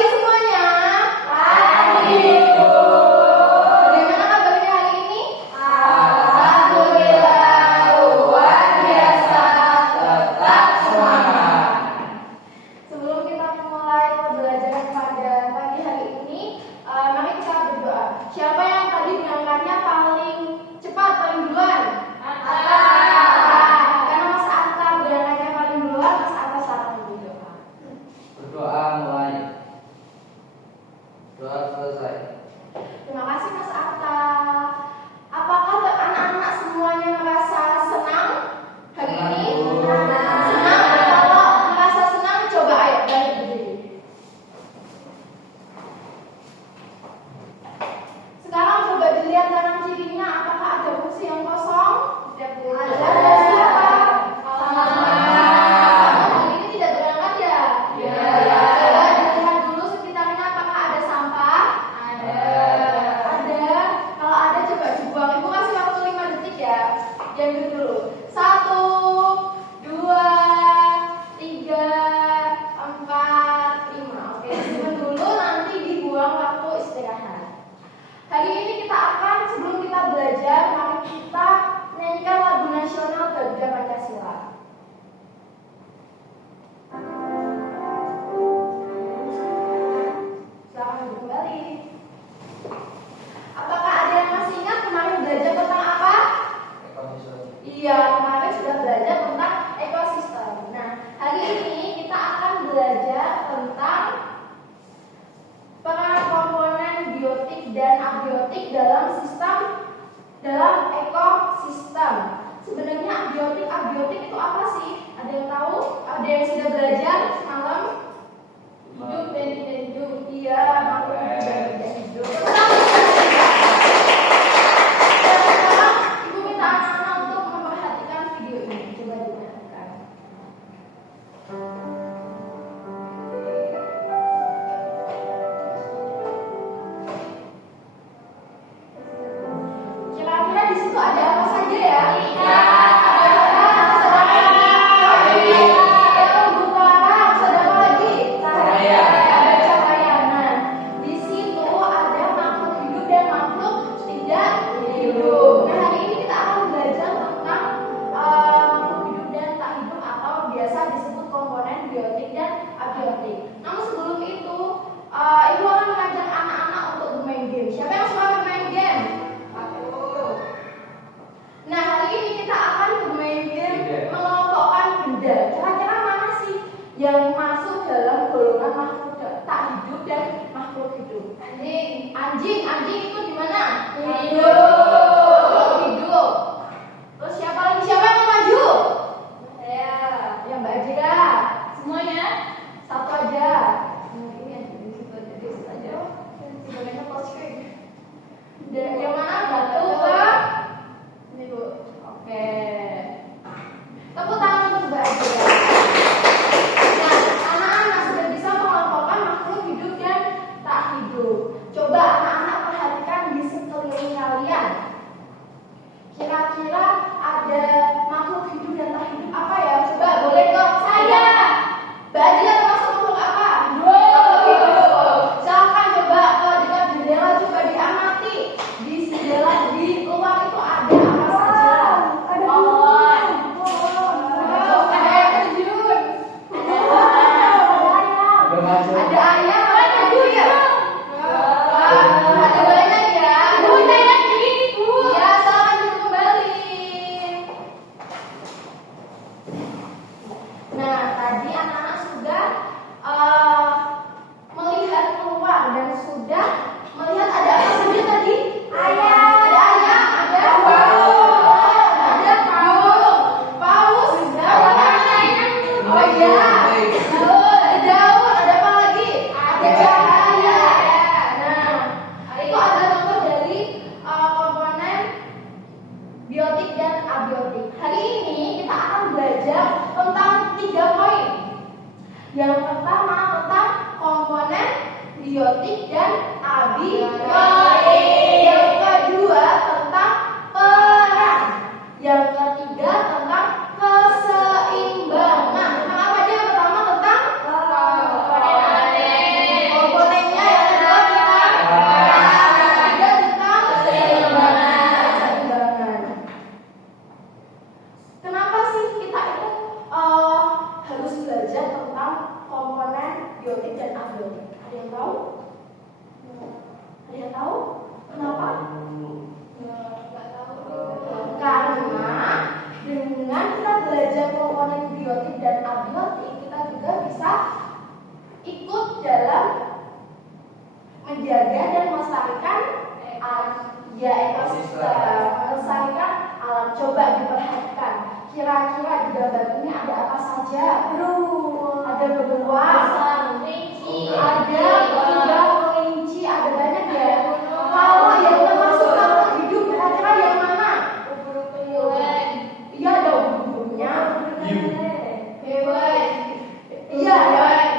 pagi semuanya. Pagi. Bagaimana kabarnya hari ini? Alhamdulillah luar biasa, tetap semangat. Sebelum kita memulai pembelajaran pada pagi hari ini, mari kita berdoa. Siapa yang tadi berangkatnya paling cepat, paling duluan? Karena Mas Atta berangkatnya paling duluan, Mas Atta saat berdoa. Berdoa mulai. Doa selesai. Terima kasih Mas Atta. Apakah anak-anak semuanya merasa senang hari ini? Senang. Kalau merasa senang, coba ayo balik berdiri. Sekarang coba dilihat kanan kirinya, apakah ada kursi yang kosong? Ada. Ada siapa? Hari ini tidak berangkat ya? Ya. Coba dilihat dulu sekitarnya, apakah ada sampah? Ada. Kalau ada coba dibuang. Ibu kasih waktu 5 detik ya. Diambil dulu. 1, 2, 3, 4, 5. Oke, simpan dulu, nanti dibuang waktu istirahat. Hari ini kita akan, sebelum kita belajar, mari kita nyanyikan lagu nasional Garuda Pancasila. Selamat kembali. Apakah ada yang masih ingat kemarin belajar tentang apa? Iya, kemarin sudah belajar tentang ekosistem. Nah, hari ini kita akan belajar tentang peran komponen biotik dan abiotik dalam ekosistem. Sebenarnya abiotik itu apa sih? Ada yang tahu? Ada yang sudah belajar semalam? Hidup dan tidak hidup. Iya, makhluk hidup dan tidak hidup. Sekarang ibu minta anak-anak untuk memperhatikan video ini. Coba diperhatikan. Kira-kira di situ ada apa saja ya? Namun sebelum itu, ibu akan mengajak anak-anak untuk bermain game. Siapa yang suka bermain game? Nah, hari ini kita akan bermain game mengelompokkan benda. Kira-kira mana sih yang masuk dalam golongan makhluk tak hidup dan makhluk hidup? Anjing itu di mana? Hidup. Terus siapa lagi? Siapa yang mau maju? Saya. Ya, Mbak Ajira. Semuanya? Satu aja. Ini aja di situ aja. Sebenarnya posting. Yang mana? Batu ke? Ini Bu. Oke. Tepuk tangan untuk Mbak Ajira. Nah, anak-anak sudah bisa mengelompokkan makhluk hidup dan tak hidup. Coba anak-anak perhatikan di sekeliling kalian. Kira-kira ada makhluk hidup dan tak hidup apa ya? Coba boleh dong saya. Mbak Ajira termasuk makhluk apa? Makhluk hidup. Silakan coba kalau dekat jendela coba diamati. Di jendela di luar itu ada apa saja? Ada pohon. Ada air terjun. Ada ayam. Ada duyung. Ada banyak ya. Iya, silakan duduk kembali. Nah, tadi anak-anak sudah melihat keluar dan sudah melihat ada apa saja tadi? Ayam. Ada ayam, ada ada paus, ada mainan. Oh iya. Ada daun, ada apa lagi? Ada cahaya. Nah, itu adalah contoh dari komponen biotik dan abiotik. Hari ini kita akan belajar tentang 3 poin. Yang pertama tentang komponen biotik dan abiotik. Yang kedua tentang peran. Yang ketiga tentang keseimbangan. Tentang apa aja? Yang pertama tentang komponen aja? Ada beruang, ada kuda, kelinci, ada banyak ya. Kalau yang termasuk makhluk hidup kira-kira yang mana? Iya, ada ubur-uburnya. Hewan. Iya, hewan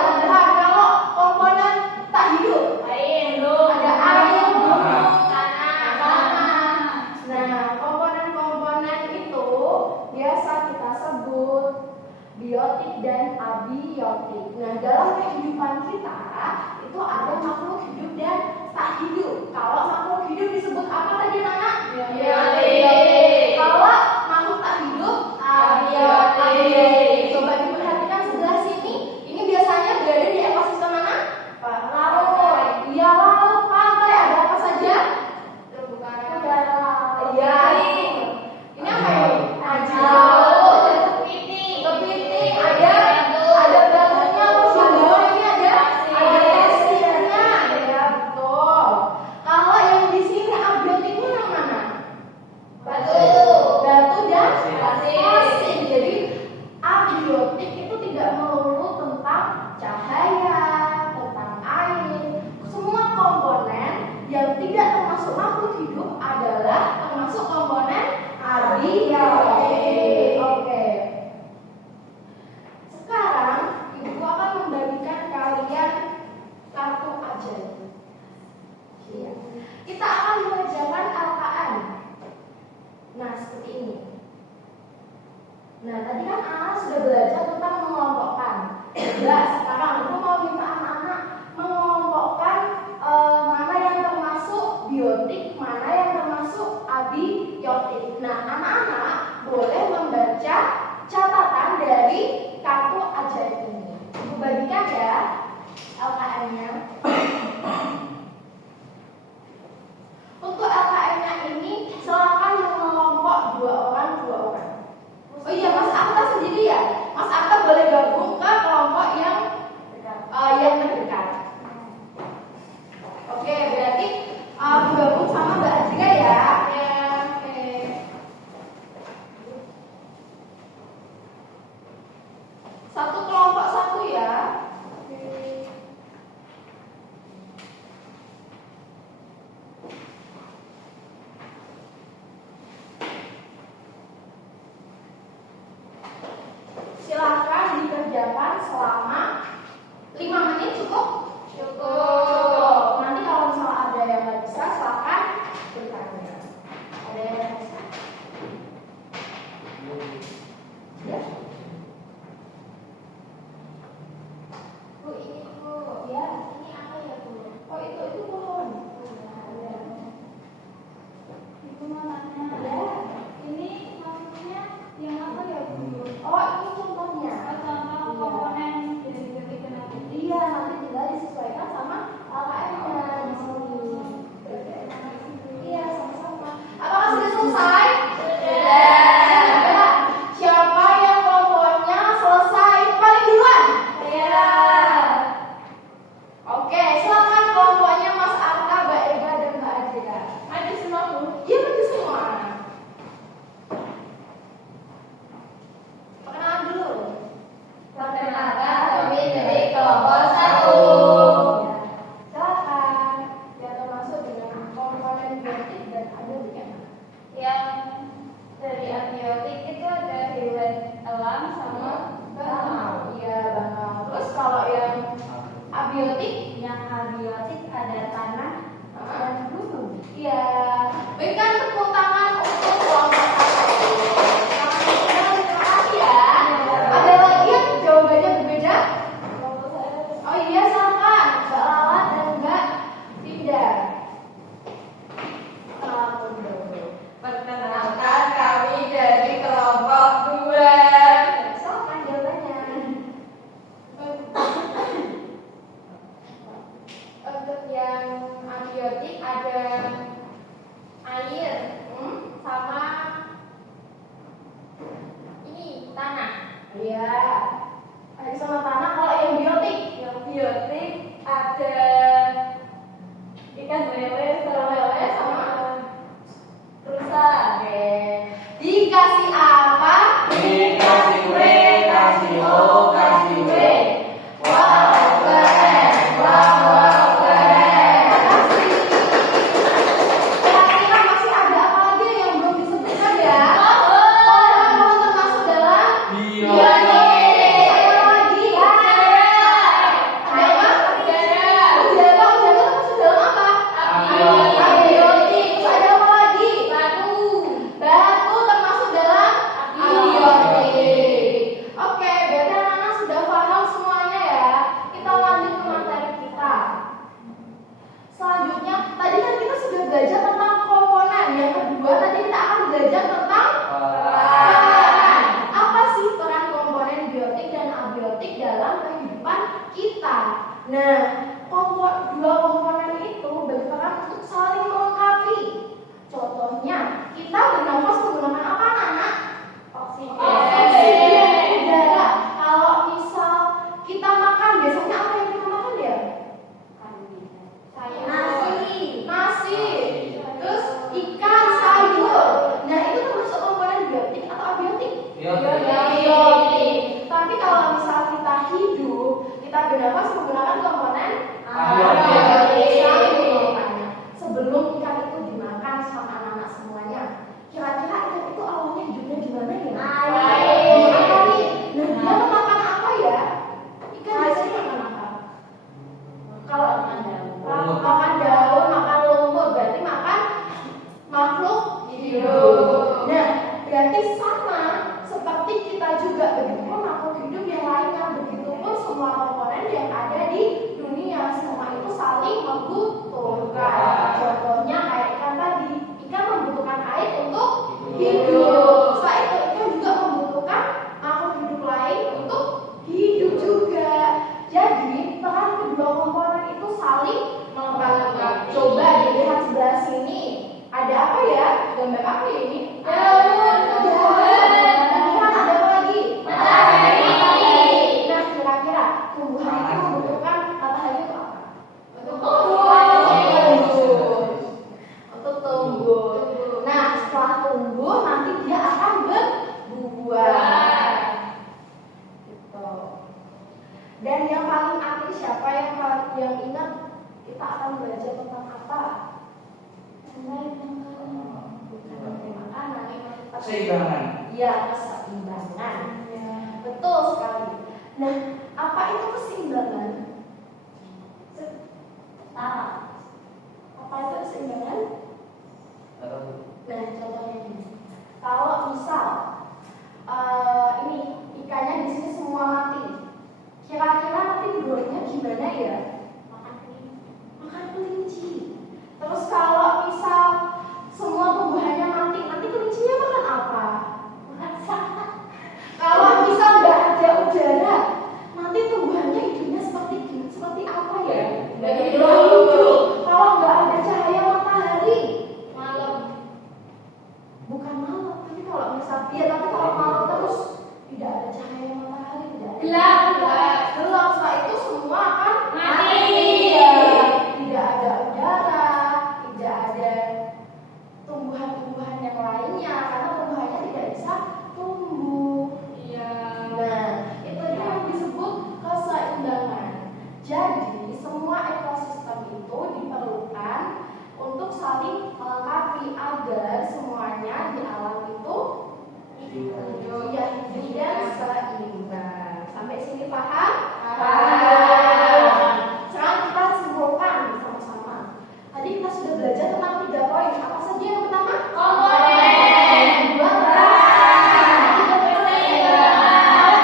tumbuhan. Kalau komponen tak hidup, ada air, gunung, tanah. Nah, komponen-komponen itu biasa kita sebut biotik dan abiotik. Nah, dalam kehidupan kita itu ada makhluk hidup dan tak hidup. Kalau makhluk hidup disebut apa tadi, anak? Biotik. Kalau makhluk tak hidup, abiotik. Coba diperhatikan sebelah sini. Ini biasanya berada di ekosistem mana? Laut. Iya, laut, pantai. Ada apa saja? Iya. Ini apa ini? Laut. Kepiting. Ada batunya. Terus yang bawah ini ada pasirnya. Ya, betul. Kalau yang di sini abiotiknya yang mana? Batu dan pasir. Jadi abiotik itu tidak melulu tentang cahaya, tentang air. Semua komponen yang tidak termasuk makhluk hidup adalah termasuk komponen abiotik. Oke. Sekarang ibu akan membagikan kalian kartu ajaib. Iya. Kita akan mengerjakan LKN. Nah, seperti ini. Nah, tadi kan anak sudah belajar tentang mengelompokkan. Nah, sekarang aku mau minta anak-anak mengelompokkan mana yang termasuk biotik, mana yang termasuk abiotik. Nah, anak-anak boleh membaca catatan dari kartu ajaib ini. Ibu bagikan ya LKN-nya. Untuk LKN-nya ini silakan mengelompok 2 orang. Oh iya, Mas Akta sendiri ya. Mas Akta boleh gabung ke kelompok yang terdekat. Oke, berarti gabung sama Mbak Azrika ya. Oke. Satu kelompok satu ya. Silakan dikerjakan selama 5 menit cukup? Cukup. Nanti kalau misalnya ada yang nggak bisa, silakan bertanya. Ada yang bisa? Ya. Bu, ini Bu. Ya, ini apa ya Bu? Oh, itu pohon. Ya. Ibu mau tanya. Ya. Ini maksudnya yang apa ya Bu? Oh, ini contohnya. Contoh komponen dari iya, nanti tinggal disesuaikan sama LKM-nya di sini. Iya, sama-sama. Apakah sudah selesai? Sudah. Siapa yang kelompoknya selesai paling duluan? Saya. Oke, silakan kelompoknya Mas Arka, Mbak Ega, dan Mbak Ajira. Maju semua Bu. Iya, maju semua. Perkenalan dulu. Perkenalkan, kami dari kelompok 1. Ya, silakan. Yang termasuk dengan komponen biotik dan abiotik. Yang dari abiotik itu ada hewan elang sama Bangau. Iya, bangau. Terus kalau yang abiotik, yang abiotik ada tanah dan gunung. iya. Berikan tepuk tangan untuk kelompok 1. Terima kasih ya. Ada lagi yang jawabannya berbeda? Oh iya, silakan Mbak Lala dan Mbak Dinda. Perkenalkan kami dari kelompok 2. Silakan jawabannya. Untuk yang abiotik ada air sama ini tanah. Iya. Air sama tanah. Kalau yang biotik? Yang biotik ada ikan lele sama rusa. Oke. Dikasih apa? Dikasih mereka bernafas menggunakan apa anak-anak? Oksigen. Oksigen udara. Kalau misal kita makan, biasanya apa yang kita makan ya? Nasi, terus ikan, sayur. Nah itu termasuk komponen biotik atau abiotik? Biotik. Tapi kalau misal kita hidup, kita bernafas menggunakan komponen abiotik. Sebelum ikan itu dimakan sama anak-anak semuanya, kira-kira ikan itu awalnya hidupnya gimana ya? Air. Nah dia memakan apa ya? Ikan biasanya makan apa? Kalau makan daun, makan lumut, berarti makan makhluk hidup. Nah, berarti sama seperti kita juga, begitupun makhluk hidup yang lainnya, begitupun semua komponen yang ada di dunia, semua itu saling membutuhkan. Contohnya kayak ikan tadi, ikan membutuhkan air untuk hidup. Setelah itu ikan juga membutuhkan makhluk hidup lain untuk hidup juga. Jadi peran kedua komponen itu saling melengkapi. Coba dilihat sebelah sini. Ada apa ya? Gambar apa ini? Daun. Tumbuhan ada apa lagi? Matahari. Nah, kira-kira tumbuhan itu membutuhkan matahari itu apa? Untuk tumbuh. Nah, setelah tumbuh nanti dia akan berbuah. Gitu. Dan yang paling akhir siapa yang ingat kita akan belajar tentang apa? Bukan makanan. Keseimbangan. Ya, keseimbangan. Betul sekali. Nah, apa itu keseimbangan? Apa itu keseimbangan? Nah, contohnya ini. Kalau misal ini ikannya di sini semua mati, kira-kira nanti growth-nya gimana ya? Makan kelinci. Terus kalau misal semua tumbuhannya mati, nanti kelincinya makan apa? Makan sampah. Kalau misal nggak ada udara, nanti tumbuhannya hidupnya seperti apa ya? Hidup. Kalau nggak ada cahaya matahari, bukan malam, tapi kalau misal tapi kalau malam terus tidak ada cahaya matahari, gelap. Setelah itu semua akan mati. Tidak ada udara, tidak ada tumbuhan-tumbuhan yang lainnya karena tumbuhannya tidak bisa tumbuh. Nah, itu yang disebut keseimbangan. Jadi semua ekosistem itu diperlukan untuk saling melengkapi agar semuanya di alam itu hidup dan seimbang. Sampai sini paham? Sekarang kita simpulkan bersama-sama. Tadi kita sudah belajar tentang 3 poin. Apa saja yang pertama? Komponen. Kedua,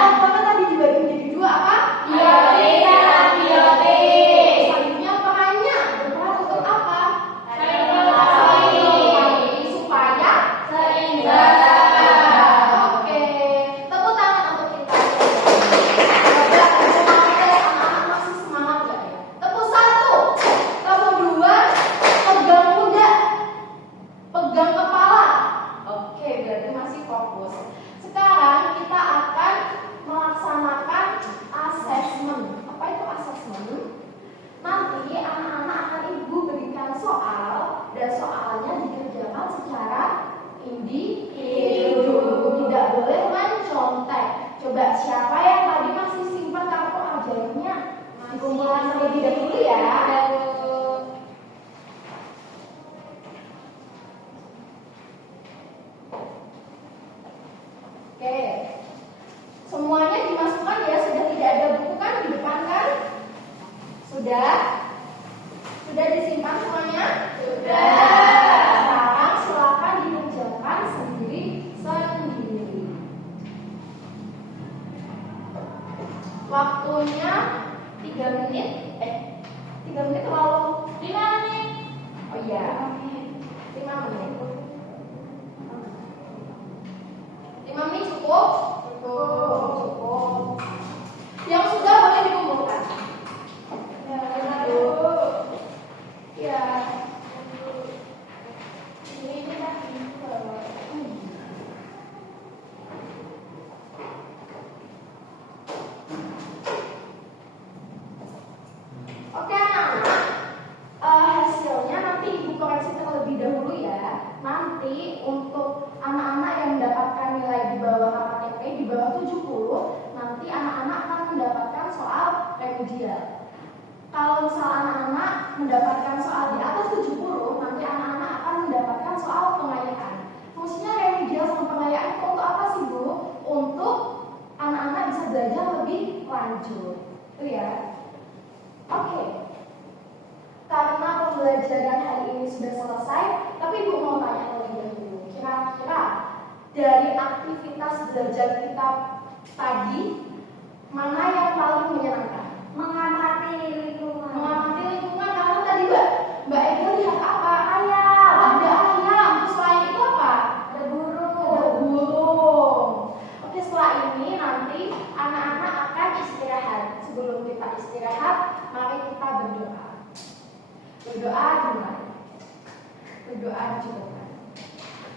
komponen tadi dibagi menjadi 2 apa? Biotik dan abiotik. Selanjutnya perannya berperan untuk apa? Supaya seimbang. Oke, tepuk tangan untuk kita. Coba anak-anak masih semangat gak ya? Tepuk 1, tepuk 2, pegang pundak, pegang kepala. Oke, berarti masih fokus. Sekarang kita akan melaksanakan asesmen. Apa itu asesmen? Nanti anak-anak akan ibu berikan soal dan soalnya dikerjakan secara individu. Tidak boleh mencontek. Coba siapa yang tadi masih simpan kartu ajaibnya? Dikumpulkan terlebih dahulu ya. Oke. Semuanya dimasukkan ya, sudah tidak ada buku kan di depan kan? Sudah? Sudah disimpan semuanya? Sudah. Sekarang silakan dikerjakan sendiri-sendiri. Waktunya 3 menit. 3 menit terlalu 5 menit. Oh iya. 5 menit. 5 menit cukup? Cukup. Yang sudah boleh dikumpulkan. Ya. Ini untuk anak-anak yang mendapatkan nilai di bawah KKTP di bawah 70, nanti anak-anak akan mendapatkan soal remedial. Kalau misal anak-anak mendapatkan soal di atas 70, nanti anak-anak akan mendapatkan soal pengayaan. Fungsinya remedial sama pengayaan itu untuk apa sih, Bu? Untuk anak-anak bisa belajar lebih lanjut. Itu ya. Oke. Karena pembelajaran hari ini sudah selesai, tapi Ibu mau tanya terlebih dahulu. Kira-kira dari aktivitas belajar kita tadi, mana yang paling menyenangkan? Mengamati lingkungan. Mengamati lingkungan. Karena tadi Mbak Ega lihat apa? Ayam. Ada ayam. Terus selain itu apa? Ada burung. Ada burung. Oke, setelah ini nanti anak-anak akan istirahat. Sebelum kita istirahat, mari kita berdoa. Berdoa gimana? Berdoa juga.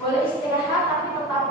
Boleh istirahat tapi tetap